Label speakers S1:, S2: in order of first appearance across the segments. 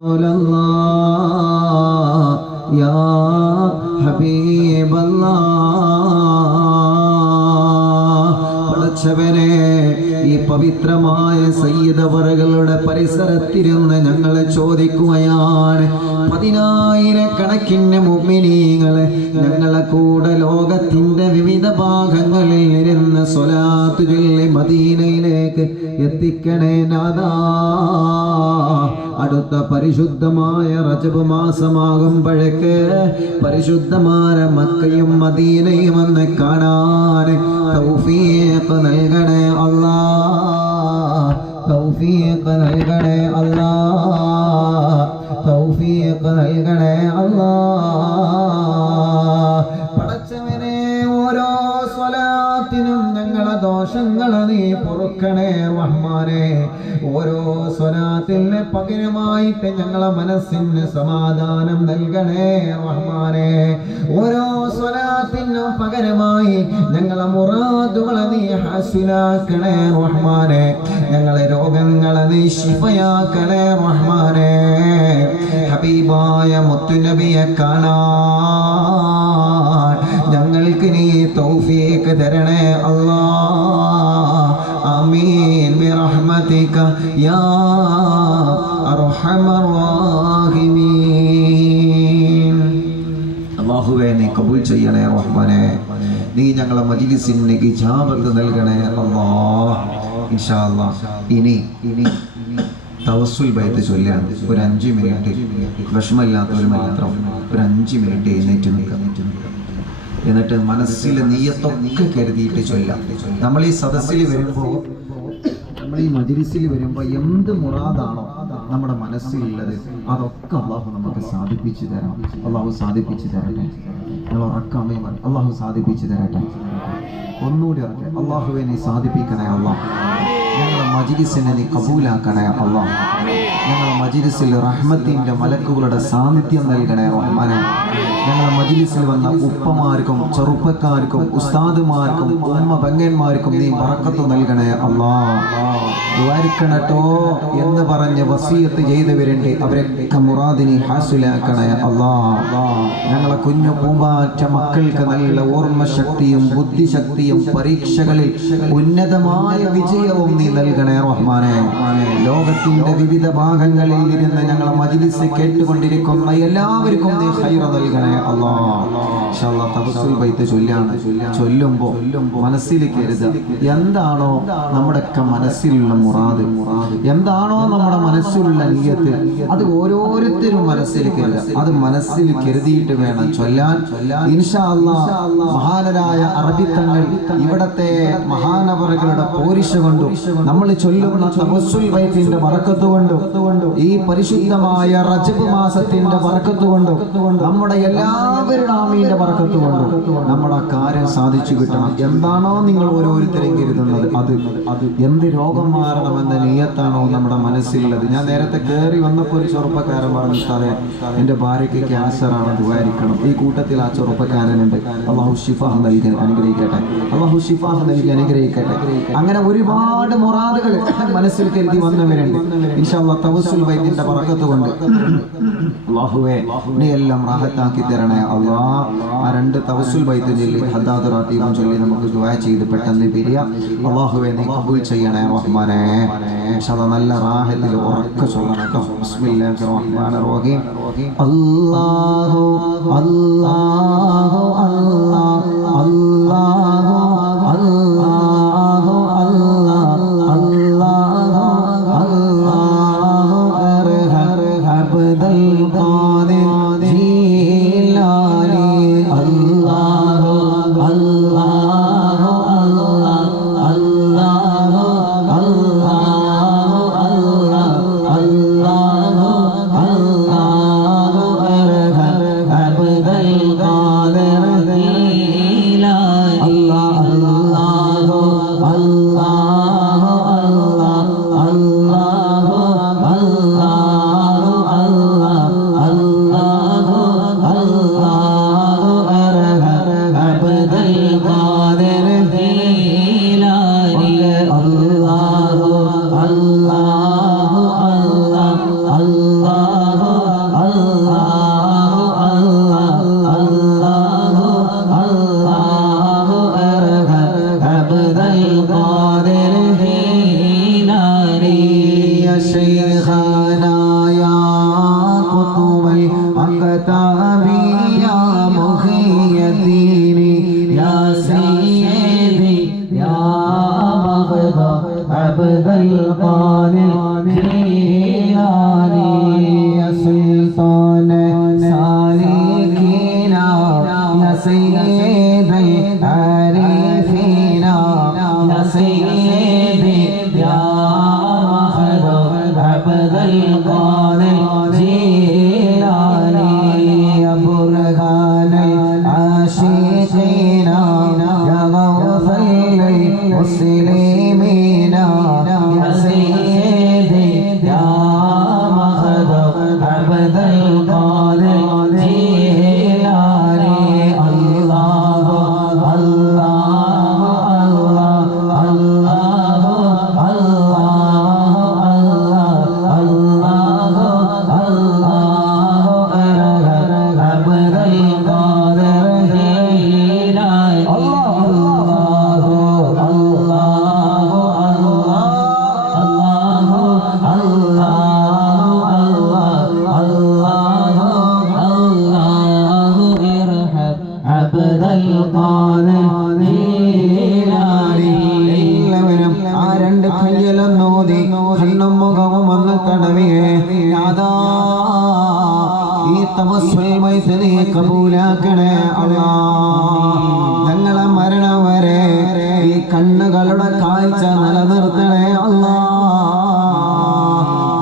S1: رسول الله يا حبيب الله പടച്ചവനെ ഈ പവിത്രമായ സയ്യിദവറുകളുടെ പരിസരത്തിരുന്ന് ഞങ്ങൾ ചോദിക്കുകയാണ് പതിനായിരക്കണക്കിന് മുമ്മിനീങ്ങളെ ഞങ്ങളെ കൂടെ ലോകത്തിന്റെ വിവിധ ഭാഗങ്ങളിൽ ഇരുന്ന് സ്വലാത്തുകളിലെ മദീനയിലേക്ക് എത്തിക്കണേ നാദാ അടുത്ത പരിശുദ്ധമായ റജബ് മാസമാകുമ്പോഴേക്ക് പരിശുദ്ധമായ മക്കയും മദീനയും എന്ന് കാണാൻ തൗഫീഖ് നൽകണേ തൗഫീഖ് നൽകണേ അല്ലാ തൗഫീഖ് നൽകണേ അല്ലാ. ദോഷങ്ങൾ നീ പൊറുക്കണേ റഹ്മാനെ. ഓരോ സ്വലാത്തിന് പകരമായിട്ട് ഞങ്ങളെ മനസ്സിന് സമാധാനം നൽകണേ റഹ്മാനെ. ഓരോ സ്വലാത്തിനും പകരമായി ഞങ്ങളെ മുറാദുകളെ നീ ഹാസിലാക്കണേ റഹ്മാനെ. ഞങ്ങളെ രോഗങ്ങളെ നീ ശിഫയാക്കണേ റഹ്മാനെ. ഹബീബായ മുത്തുനബിയെ കാണാ തൗഫീഖ് തരണേ അല്ലാ ആമീൻ. ബിറഹ്മതിക യാ അർഹമർ റഹീമീൻ അല്ലാഹുവേ നീ കബൂൽ ചെയ്യണേ റഹ്മാനേ. നീ ഞങ്ങളെ മജ്ലിസിന് ഇജാബത്ത് നൽകണേ അല്ലാ ഇൻഷാ അല്ലാ ഇനി ഇനി തവസ്സുൽ ബൈത്ത് ചൊല്ലാണ്. ഒരു അഞ്ച് മിനിറ്റ് വിഷമമില്ലാത്തവർ മാത്രം ഒരു അഞ്ച് മിനിറ്റ് എഴുന്നേറ്റ് നിൽക്കാം. എന്നിട്ട് മനസ്സിൽ നീയത്തൊക്കെ കരുതിയിട്ട് ചൊല്ലാം. നമ്മൾ ഈ സദസ്സിൽ വരുമ്പോൾ നമ്മൾ ഈ മജിലിസിൽ വരുമ്പോൾ എന്ത് മുറാദാണോ നമ്മുടെ മനസ്സിലുള്ളത് അതൊക്കെ അള്ളാഹു നമുക്ക് സാധിപ്പിച്ചു തരാം അള്ളാഹു സാധിപ്പിച്ചു തരട്ടെ. നിങ്ങൾ ഉറക്കാമേ അള്ളാഹു സാധിപ്പിച്ചു തരട്ടെ. ഒന്നുകൂടി ഉറക്കെ. അള്ളാഹുവിനെ സാധിപ്പിക്കണേ അള്ളാഹ്. മജിലിസിനെ നീ കബൂലാക്കണേ അള്ളാ ഞങ്ങളുടെ മജിലിസിൽ റഹ്മത്തിന്റെ മലക്കുകളുടെ സാന്നിധ്യം നൽകണേ റഹ്മാനെ. ഞങ്ങളുടെ മജിലിസിൽ വന്ന ഉപ്പമാർക്കും ചെറുപ്പക്കാർക്കും ഉസ്താദുമാർക്കും ഉമ്മ പെങ്ങന്മാർക്കും നീ പറക്കത്ത് നൽകണേ അള്ളാ ദ്വാരിക്കണട്ടോ എന്ന് പറഞ്ഞ് വസീയത്ത് ചെയ്തവരുണ്ട്. അവരൊക്കെ മുറാദിനി ഹാസുലാക്കണേ അള്ളാ. ഞങ്ങളെ കുഞ്ഞു പൂമ്പാറ്റ മക്കൾക്ക് നല്ല ഓർമ്മശക്തിയും ബുദ്ധിശക്തിയും പരീക്ഷകളിൽ ഉന്നതമായ വിജയവും നീ നൽകണേ റഹ്മാനെ. ലോകത്തിന്റെ വിവിധ ഭാഗങ്ങളിൽ ഇരുന്ന് ഞങ്ങളെ മജിലിസ് കേട്ടുകൊണ്ടിരിക്കുന്ന എല്ലാവർക്കും നീ ഹൈറ നൽകണേ അള്ളാ. ചൊല്ലാണ്. ചൊല്ലുമ്പോ മനസ്സിൽ കരുത് എന്താണോ നമ്മുടെയൊക്കെ മനസ്സിലുള്ള മുറാദ്. എന്താണോ നമ്മുടെ മനസ്സിലുള്ള നീയത്ത് അത് ഓരോരുത്തരും മനസ്സിൽ കരുതുക അത് മനസ്സിൽ കരുതിയിട്ട് വേണം ചൊല്ലാൻ. ഇൻഷാ അല്ലാ മഹാനരായ അറബിത്തങ്ങൾ ഇവിടത്തെ മഹാനവറുകളുടെ പോരിശ കൊണ്ടും നമ്മൾ ചൊല്ലുന്ന തപസ്സുൽ വൈഫിന്റെ വറക്കത്ത് കൊണ്ടും ഈ പരിശുദ്ധമായ റജബ് മാസത്തിന്റെ വറക്കത്ത് കൊണ്ടും നമ്മുടെ എല്ലാവരുടെ ആമീന്റെ വറക്കത്ത് കൊണ്ടും നമ്മുടെ കാര്യം സാധിച്ചു കിട്ടണം. എന്താണോ നിങ്ങൾ ഓരോരുത്തരെയും കരുതുന്നത്? അത് അത് എന്ത് മാറണമെന്ന നീയത്താണോ നമ്മുടെ മനസ്സിലുള്ളത്? ഞാൻ നേരത്തെ കയറി വന്നപ്പോൾ ഒരു ചെറുപ്പക്കാരൻ പറഞ്ഞു സാറേ എന്റെ ഭാര്യയ്ക്ക് ക്യാൻസർ ആണ് ഈ കൂട്ടത്തിൽ ആ ചെറുപ്പക്കാരനുണ്ട്. അള്ളാഹു ഷിഫാഹ് നൽകി അനുഗ്രഹിക്കട്ടെ. അള്ളാഹു ഷിഫാഹ് നൽകി അനുഗ്രഹിക്കട്ടെ. അങ്ങനെ ഒരുപാട് മുറാദുകൾ മനസ്സിൽ കരുതി വന്നവരുണ്ട്. ഇൻഷാല്ലാ തവസുൽ വൈദ്യന്റെ പറക്കത്ത് കൊണ്ട്. അള്ളാഹുവെ നീ എല്ലാം റാഹത്താക്കി തരണേ. അള്ളാ ആ രണ്ട് തവസുൽ വൈദ്യം ചൊല്ലി ഹദ്ദാദ് ചൊല്ലി നമുക്ക് ദുആ ചെയ്ത് പെട്ടെന്ന് പിരിയ. അള്ളാഹുവെ നീ കബൂൽ ചെയ്യണേ റഹ്മാനെ. ഇൻഷാല്ലാ നല്ല റാഹത്തിൽ ഉറക്കെ ചൊല്ലണം കേട്ടോ. ബിസ്മില്ലാഹിർ റഹ്മാനിർ റഹീം അല്ലാഹു അല്ലാഹു അല്ലാഹു. خطا കണ്ണും മുഖവും ഈ ഞങ്ങളെ മരണം വരെ ഈ കണ്ണുകളുടെ കാഴ്ച നിലനിർത്തണേ അല്ലാ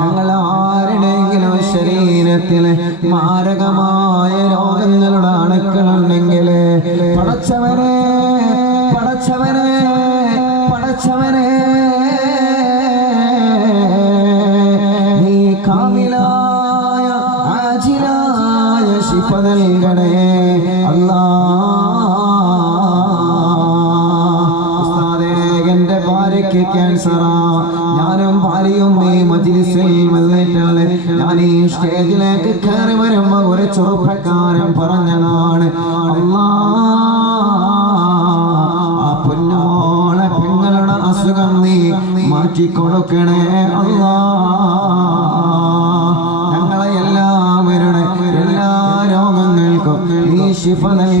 S1: ഞങ്ങൾ ആരുടെങ്കിലും ശരീരത്തിൽ മാരകമായ ശിഫ നൽകണേ. അല്ലാ. എന്റെ ഭാര്യയ്ക്ക് ക്യാൻസറാ ഞാനും ഭാര്യയും ഈ മജിലിസിൽ വന്നിട്ടാണ്. ഞാൻ ഈ സ്റ്റേജിലേക്ക് കയറി വരുമ്പോ ഒരു ചെറുപ്പക്കാരൻ പറഞ്ഞതാണ് അല്ലാ പൊന്നോളെ പെങ്ങളുടെ അസുഖം നീ മാറ്റിക്കൊടുക്കണേ. അല്ലാ. ಶಿಫಾ ನಮಗೆ